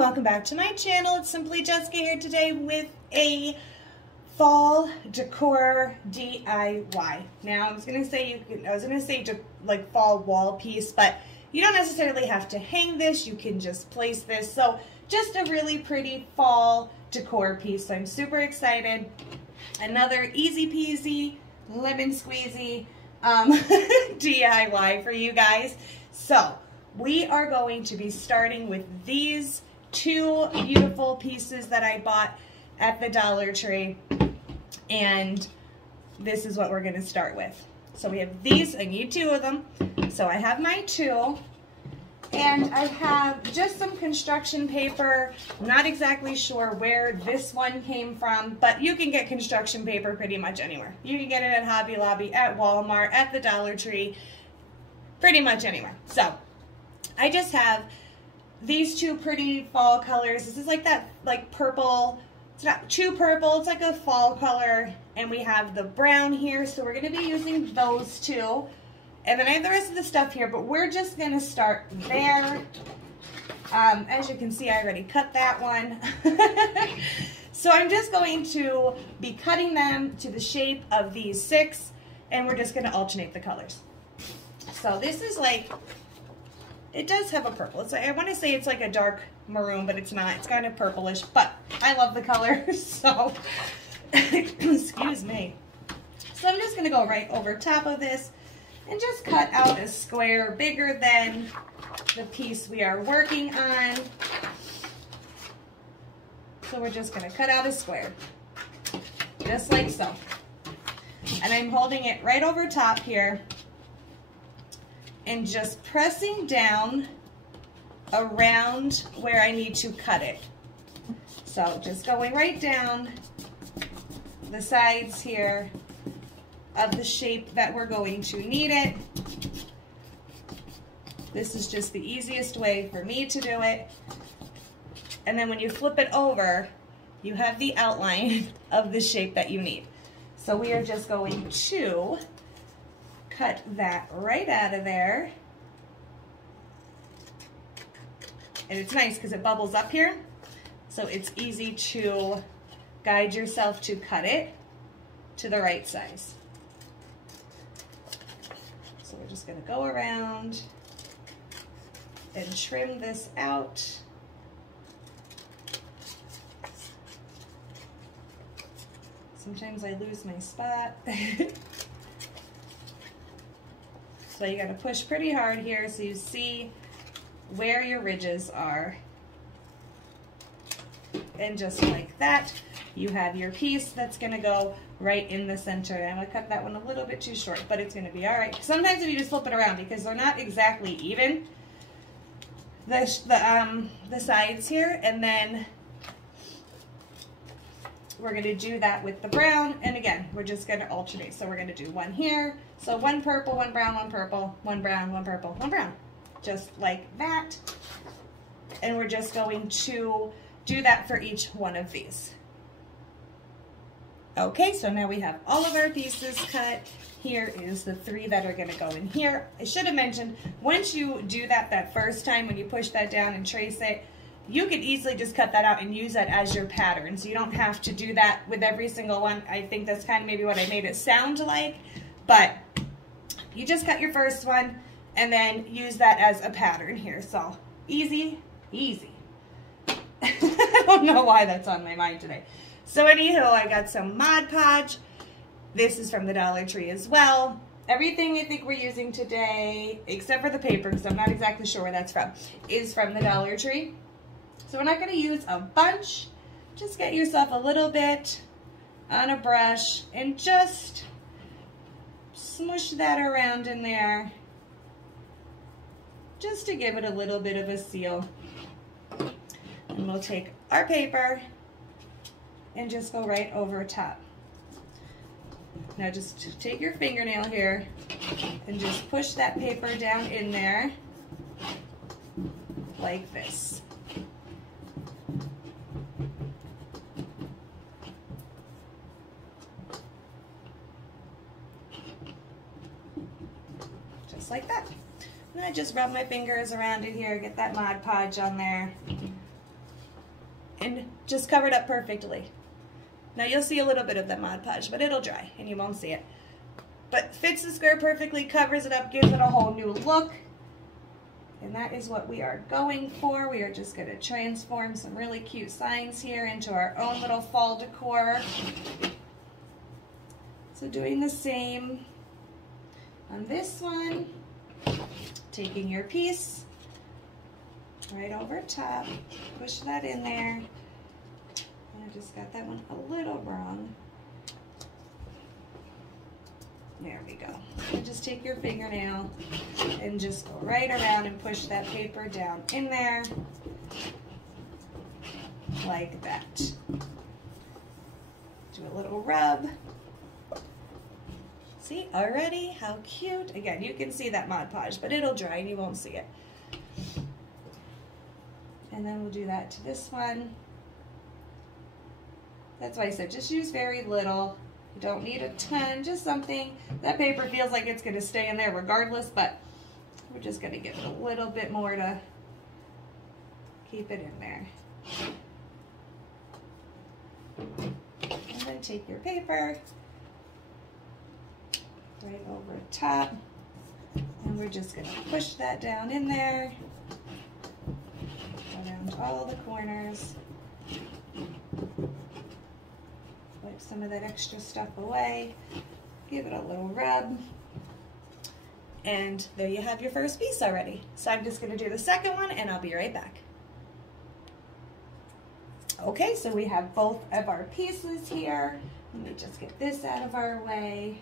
welcome back to my channel. It's Simply Jessica here today with a fall decor DIY. Now I was gonna say like fall wall piece, but you don't necessarily have to hang this. You can just place this. So just a really pretty fall decor piece. So I'm super excited. Another easy peasy, lemon squeezy DIY for you guys. So we are going to be starting with these two beautiful pieces that I bought at the Dollar Tree, and this is what we're going to start with. So we have these. I need two of them. So I have my two, and I have just some construction paper. I'm not exactly sure where this one came from, but you can get construction paper pretty much anywhere. You can get it at Hobby Lobby, at Walmart, at the Dollar Tree, pretty much anywhere. So I just have these two pretty fall colors. This is like that purple. It's not too purple. It's like a fall color. And we have the brown here. So we're going to be using those two. And then I have the rest of the stuff here, but we're just going to start there. As you can see, I already cut that one. So I'm just going to be cutting them to the shape of these 6, and we're just going to alternate the colors. So this is like, it does have a purple. It's like, I want to say it's like a dark maroon, but it's not. It's kind of purplish, but I love the color, so excuse me. So I'm just going to go right over top of this and just cut out a square bigger than the piece we are working on. So we're just going to cut out a square, just like so. And I'm holding it right over top here and just pressing down around where I need to cut it. So just going right down the sides here of the shape that we're going to need it. This is just the easiest way for me to do it. And then when you flip it over, you have the outline of the shape that you need. So we are just going to cut that right out of there. And it's nice because it bubbles up here, so it's easy to guide yourself to cut it to the right size. So we're just going to go around and trim this out. Sometimes I lose my spot. So you got to push pretty hard here so you see where your ridges are. And just like that, you have your piece that's going to go right in the center. And I'm going to cut that one a little bit too short, but it's going to be all right. Sometimes if you just flip it around, because they're not exactly even, the sides here, and then we're going to do that with the brown, and again, we're just going to alternate. So we're going to do one here. So one purple, one brown, one purple, one brown, one purple, one brown. Just like that. And we're just going to do that for each one of these. Okay, so now we have all of our pieces cut. Here is the 3 that are going to go in here. I should have mentioned, once you do that first time, when you push that down and trace it, you could easily just cut that out and use that as your pattern. So you don't have to do that with every single one. I think that's kind of maybe what I made it sound like. But you just cut your first one and then use that as a pattern here. So easy, easy. I don't know why that's on my mind today. So anywho, I got some Mod Podge. This is from the Dollar Tree as well. Everything I think we're using today, except for the paper, because I'm not exactly sure where that's from, is from the Dollar Tree. So we're not going to use a bunch. Just get yourself a little bit on a brush and just smush that around in there, just to give it a little bit of a seal. And we'll take our paper and just go right over top. Now just take your fingernail here and just push that paper down in there like this. Just like that. And I just rub my fingers around it here, get that Mod Podge on there. and just cover it up perfectly. Now you'll see a little bit of the Mod Podge, but it'll dry and you won't see it. But fits the square perfectly, covers it up, gives it a whole new look. And that is what we are going for. We are just going to transform some really cute signs here into our own little fall decor. So doing the same on this one, taking your piece right over top, push that in there. And I just got that one a little wrong. There we go. And just take your fingernail and just go right around and push that paper down in there like that. Do a little rub. See already how cute. Again, you can see that Mod Podge, but it'll dry and you won't see it. And then we'll do that to this one. That's why I said just use very little. You don't need a ton, just something. That paper feels like it's going to stay in there regardless, but we're just going to give it a little bit more to keep it in there. And then take your paper right over top, and we're just going to push that down in there, around all the corners. Wipe some of that extra stuff away, give it a little rub, and there you have your first piece already. So I'm just going to do the second one and I'll be right back. Okay, so we have both of our pieces here. Let me just get this out of our way.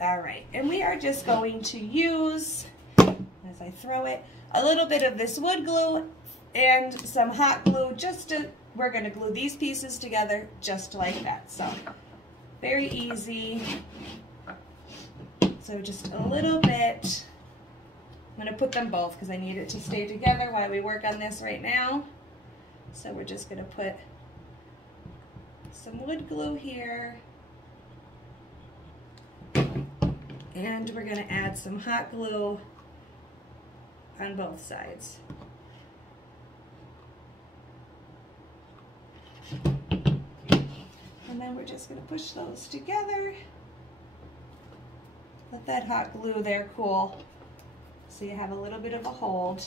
All right, and we are just going to use, as I throw it, a little bit of this wood glue and some hot glue just to, we're going to glue these pieces together just like that. So very easy. So just a little bit. I'm going to put them both because I need it to stay together while we work on this right now. So we're just going to put some wood glue here. And we're going to add some hot glue on both sides. And then we're just going to push those together. Let that hot glue there cool so you have a little bit of a hold.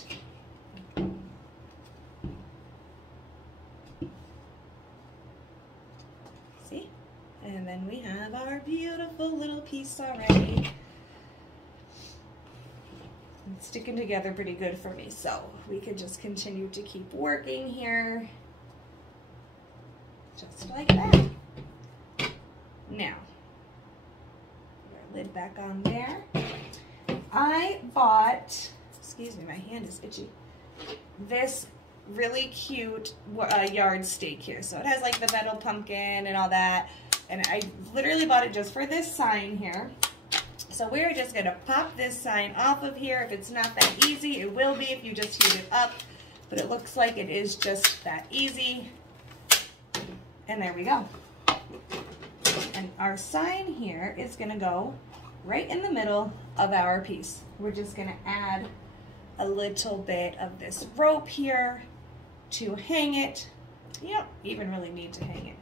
See? And then we have our beautiful little piece already. It's sticking together pretty good for me, so we can just continue to keep working here. Just like that. Now, put our lid back on there. I bought, excuse me, my hand is itchy, this really cute yardstick here. So it has like the metal pumpkin and all that. And I literally bought it just for this sign here. So we're just going to pop this sign off of here. If it's not that easy, it will be if you just heat it up. But it looks like it is just that easy. And there we go. And our sign here is going to go right in the middle of our piece. We're just going to add a little bit of this rope here to hang it. You don't even really need to hang it.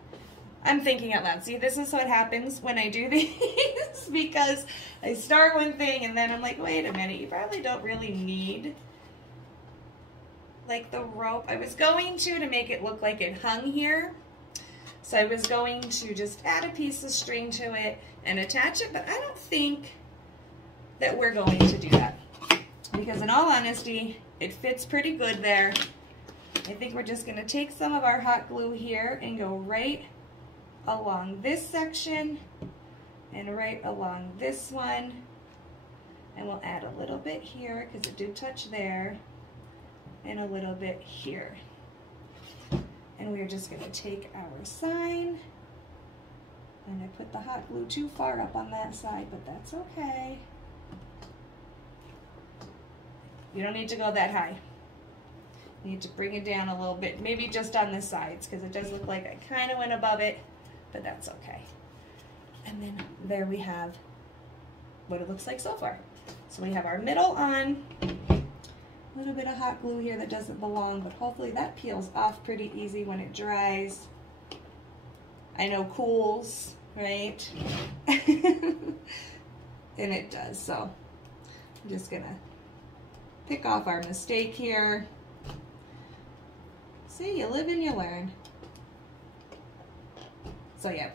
I'm thinking out loud. See, this is what happens when I do these because I start one thing and then I'm like, wait a minute, you probably don't really need like the rope. I was going to make it look like it hung here. So I was going to just add a piece of string to it and attach it, but I don't think that we're going to do that because in all honesty, it fits pretty good there. I think we're just going to take some of our hot glue here and go right along this section and right along this one, and we'll add a little bit here because it did touch there and a little bit here. And we're just going to take our sign, and I put the hot glue too far up on that side, but that's okay. You don't need to go that high. You need to bring it down a little bit, maybe just on the sides, because it does look like I kind of went above it, but that's okay. And then there we have what it looks like so far. So we have our middle on, A little bit of hot glue here that doesn't belong, but hopefully that peels off pretty easy when it dries. I know cools, right? And it does, so I'm just gonna pick off our mistake here. See, you live and you learn. So yeah,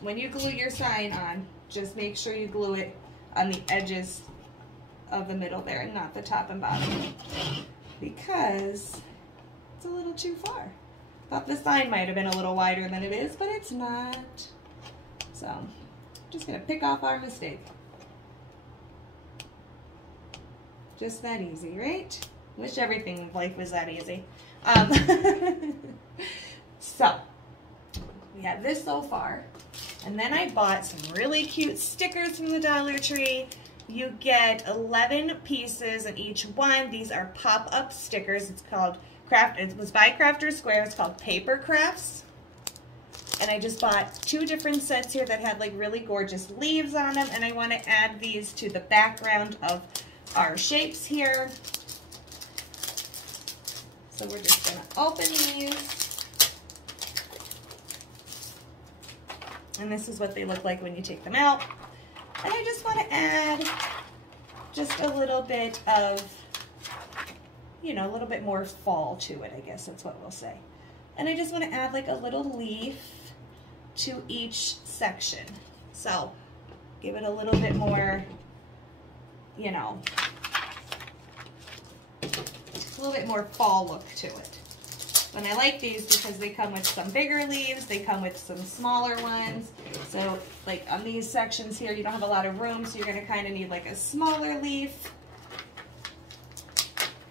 when you glue your sign on, just make sure you glue it on the edges of the middle there and not the top and bottom, because it's a little too far. Thought the sign might have been a little wider than it is, but it's not. So I'm just gonna pick off our mistake. Just that easy, right? Wish everything in life was that easy. So we have this so far, and then I bought some really cute stickers from the Dollar Tree. You get 11 pieces in each one. These are pop-up stickers. It's called it was by Crafter Square. It's called Paper Crafts. And I just bought 2 different sets here that had like really gorgeous leaves on them, and I want to add these to the background of our shapes here. So we're just going to open these. And this is what they look like when you take them out. And I just want to add just a little bit of, you know, a little bit more fall to it, I guess that's what we'll say. And I just want to add like a little leaf to each section. So give it a little bit more, you know, a little bit more fall look to it. And I like these because they come with some bigger leaves, they come with some smaller ones. So like on these sections here, you don't have a lot of room, so you're gonna kind of need like a smaller leaf.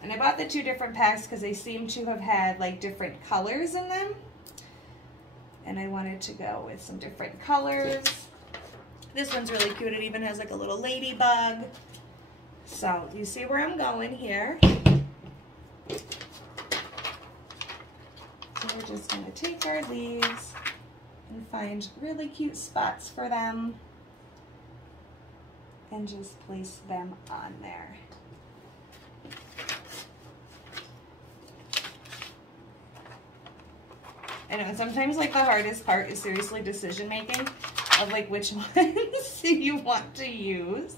And I bought the 2 different packs because they seem to have had like different colors in them. And I wanted to go with some different colors. This one's really cute. It even has like a little ladybug. So you see where I'm going here. So we're just going to take our leaves and find really cute spots for them and just place them on there. I know, sometimes like the hardest part is seriously decision making of like which ones you want to use.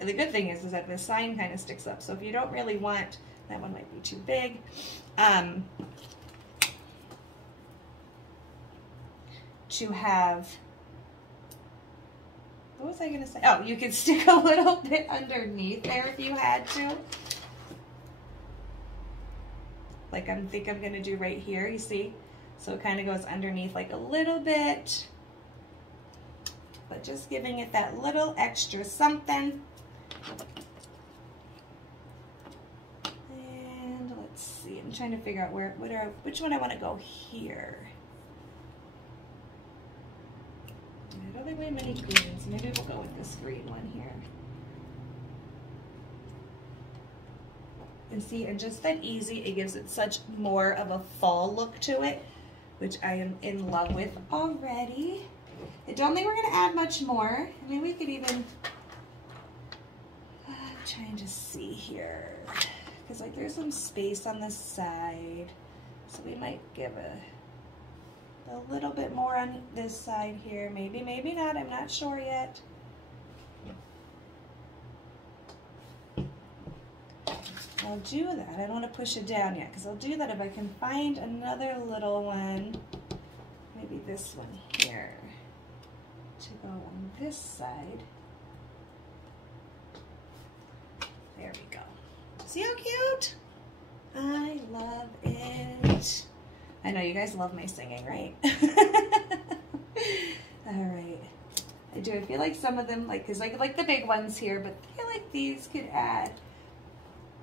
And the good thing is that the sign kind of sticks up, so if you don't really want, that one might be too big. To have, what was I going to say? Oh, you could stick a little bit underneath there if you had to. Like I think I'm going to do right here, you see? So it kind of goes underneath like a little bit, but just giving it that little extra something. And let's see, I'm trying to figure out which one I want to go here. I don't think we have many greens. Maybe we'll go with this green one here. And see, and just that easy, it gives it such more of a fall look to it, which I am in love with already. I don't think we're going to add much more. I mean, we could even, I'm trying to see here, because like there's some space on the side, so we might give a little bit more on this side here. Maybe, maybe not, I'm not sure yet. I'll do that. I don't want to push it down yet, because I'll do that if I can find another little one, maybe this one here, to go on this side. There we go. See how cute? I love it. I know you guys love my singing, right? All right. I do. I feel like some of them, like, because I like the big ones here, but I feel like these could add.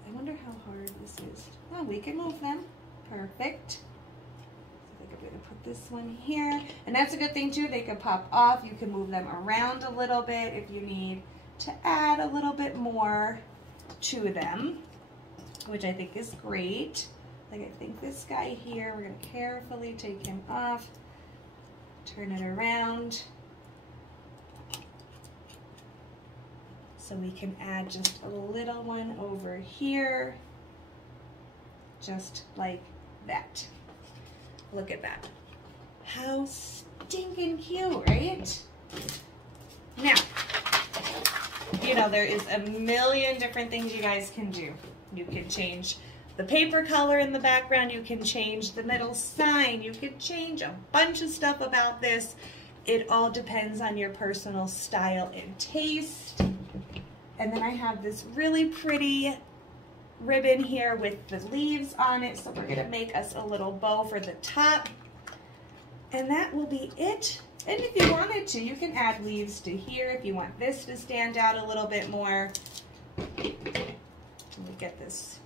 I wonder how hard this is. Oh, we can move them. Perfect. I think I'm going to put this one here. And that's a good thing too. They can pop off. You can move them around a little bit if you need to add a little bit more to them, which I think is great. Like I think this guy here, we're going to carefully take him off, turn it around. So we can add just a little one over here, just like that. Look at that. How stinking cute, right? Now, you know, there is a million different things you guys can do. You can change the paper color in the background, you can change the middle sign, you can change a bunch of stuff about this. It all depends on your personal style and taste. And then I have this really pretty ribbon here with the leaves on it, so we're gonna make us a little bow for the top. And that will be it. And if you wanted to, you can add leaves to here if you want this to stand out a little bit more. Let me get this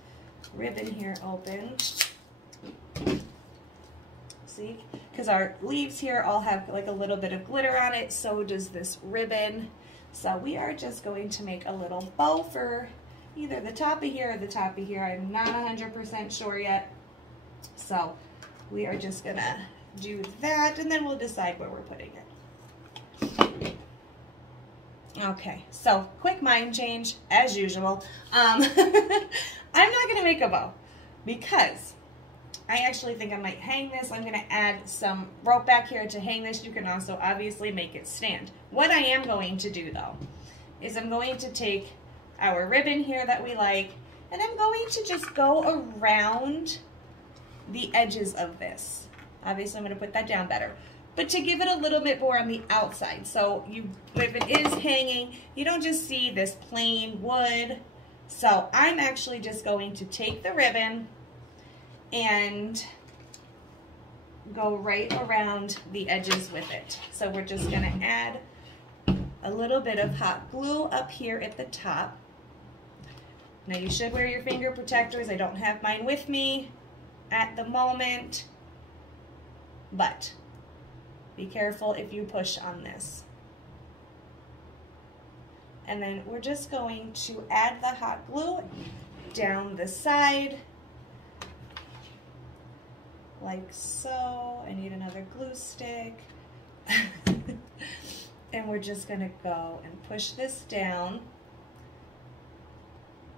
ribbon here open. See? Because our leaves here all have like a little bit of glitter on it, so does this ribbon. So we are just going to make a little bow for either the top of here or the top of here. I'm not 100% sure yet. So we are just gonna do that, and then we'll decide where we're putting it. Okay, so quick mind change as usual. I'm not gonna make a bow because I actually think I might hang this. I'm gonna add some rope back here to hang this. You can also obviously make it stand. What I am going to do though is I'm going to take our ribbon here that we like, and I'm going to just go around the edges of this. Obviously, I'm going to put that down better. But to give it a little bit more on the outside. So if it is hanging, you don't just see this plain wood. So I'm actually just going to take the ribbon and go right around the edges with it. So we're just going to add a little bit of hot glue up here at the top. Now you should wear your finger protectors. I don't have mine with me at the moment. But be careful if you push on this. And then we're just going to add the hot glue down the side, like so. I need another glue stick. And we're just gonna go and push this down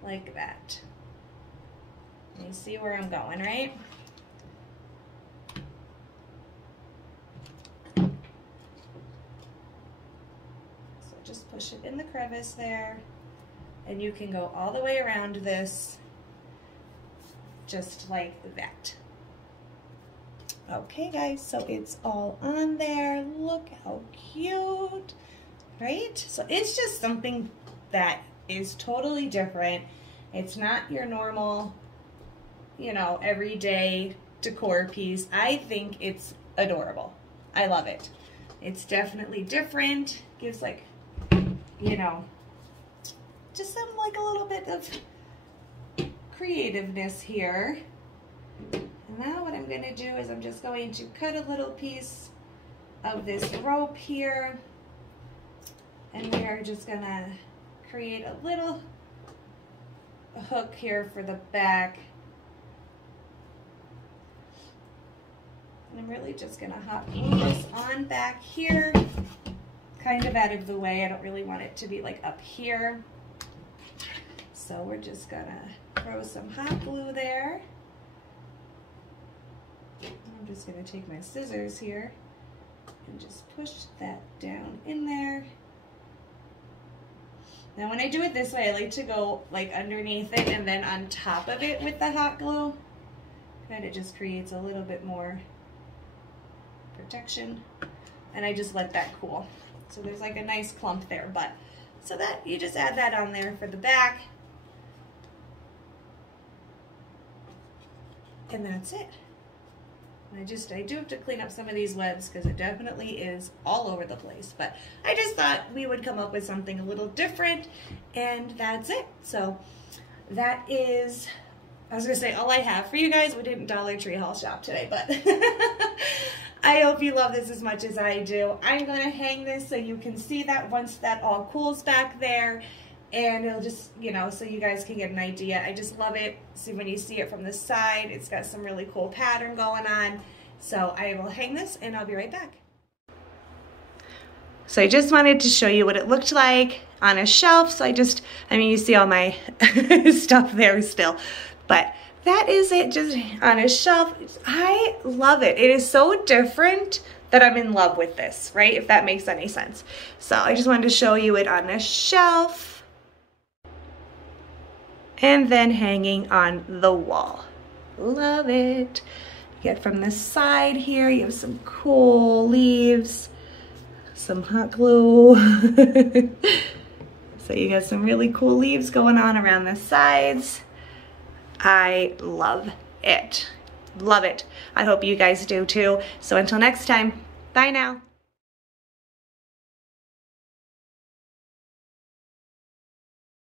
like that. You see where I'm going, right? Just push it in the crevice there, and you can go all the way around this just like that. Okay guys, so it's all on there. Look how cute, right? So it's just something that is totally different. It's not your normal, you know, everyday decor piece. I think it's adorable. I love it. It's definitely different. Gives like, you know, just some like a little bit of creativeness here. And now what I'm going to do is I'm just going to cut a little piece of this rope here, and we are just going to create a little hook here for the back. And I'm really just going to hot glue this on back here, kind of out of the way. I don't really want it to be like up here. So we're just gonna throw some hot glue there. I'm just gonna take my scissors here and just push that down in there. Now when I do it this way, I like to go like underneath it and then on top of it with the hot glue. Kind of just creates a little bit more protection. And I just let that cool. So there's like a nice clump there, but so that you just add that on there for the back. And that's it. And I do have to clean up some of these webs because it definitely is all over the place, but I just thought we would come up with something a little different, and that's it. So that is, I was gonna say all I have for you guys. We didn't Dollar Tree haul shop today, but I hope you love this as much as I do. I'm gonna hang this so you can see that once that all cools back there, and it'll just, you know, so you guys can get an idea. I just love it. See, when you see it from the side, it's got some really cool pattern going on. So I will hang this and I'll be right back. So I just wanted to show you what it looked like on a shelf. So I mean, you see all my stuff there still, but that is it, just on a shelf. I love it. It is so different that I'm in love with this, right? If that makes any sense. So I just wanted to show you it on a shelf and then hanging on the wall. Love it. Get from the side here, you have some cool leaves, some hot glue. So you got some really cool leaves going on around the sides. I love it. Love it. I hope you guys do too. So until next time, bye now.